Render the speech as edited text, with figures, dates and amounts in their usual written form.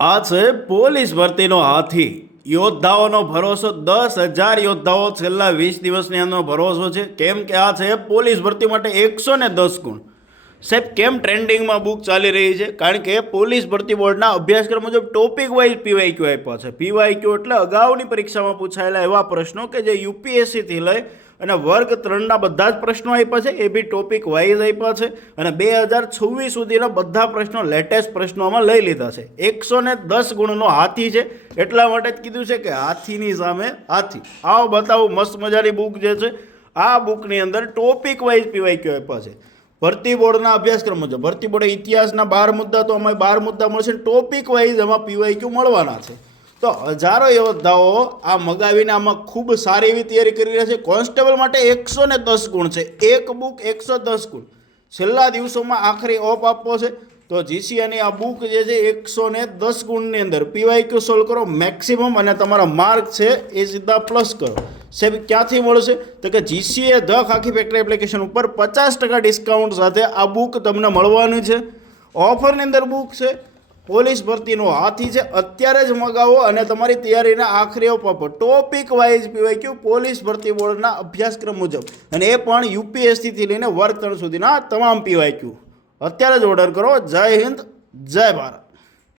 આ છે પોલીસ ભરતીનો હાથી. યોદ્ધાઓનો ભરોસો 10,000 યોદ્ધાઓ છેલ્લા 20 દિવસની અંદર ભરોસો છે. કેમ કે આ છે પોલીસ ભરતી માટે 110 ગુણ. સાહેબ, કેમ ટ્રેન્ડિંગમાં બુક ચાલી રહી છે? કારણ કે પોલીસ ભરતી બોર્ડના અભ્યાસક્રમ મુજબ ટોપિક વાઇઝ પીવાયક્યુ આપ્યા છે. પીવાયક્યુ એટલે અગાઉની પરીક્ષામાં પૂછાયેલા એવા પ્રશ્નો કે જે યુપીએસસીથી લઈ અને વર્ગ 3ના બધા જ પ્રશ્નો આપ્યા છે. એ બી ટોપિક વાઇઝ આપ્યા છે અને 2026 સુધીના બધા પ્રશ્નો લેટેસ્ટ પ્રશ્નોમાં લઈ લીધા છે. 110 ગુણનો હાથી છે, એટલા માટે જ કીધું છે કે હાથીની સામે હાથી. આવો બતાવું મસ્ત મજાની બુક જે છે. આ બુકની અંદર ટોપિક વાઇઝ પીવાયક્યુ આપ્યા છે. ભરતી બોર્ડના અભ્યાસક્રમ મુજબ ભરતી બોર્ડે ઇતિહાસના 12 મુદ્દા તો અમારે 12 મુદ્દા મળશે. ટોપિક વાઇઝ એમાં પીવાયક્યુ મળવાના છે. તો હજારો યોદ્ધાઓ આ મગાવીને આમાં ખૂબ સારી એવી તૈયારી કરી રહ્યા છે. કોન્સ્ટેબલ માટે 110 ગુણ છે. એક બુક 110 ગુણ. છેલ્લા દિવસોમાં આખરી ઓપ આપવો છે તો જીસીએની આ બુક જે છે 110 ગુણની અંદર પીવાયક્યુ સોલ્વ કરો મેક્સિમમ, અને તમારા માર્ક છે એ સીધા પ્લસ કરો. સાહેબ, ક્યાંથી મળશે? તો કે GCA the khaki factory application ઉપર 50% ડિસ્કાઉન્ટ સાથે આ બુક તમને મળવાની છે. ઓફરની અંદર બુક છે. પોલીસ ભરતીનો હાથી છે. અત્યારે જ મગાવો અને તમારી તૈયારીના આખરી ઓપ આપો. ટોપિક વાઇઝ પીવાયક્યુ પોલીસ ભરતી બોર્ડના અભ્યાસક્રમ મુજબ, અને એ પણ યુપીએસસીથી લઈને વર્ગ 3 સુધીના તમામ પીવાયક્યુ અત્યારે જ ઓર્ડર કરો. જય હિન્દ, જય ભારત.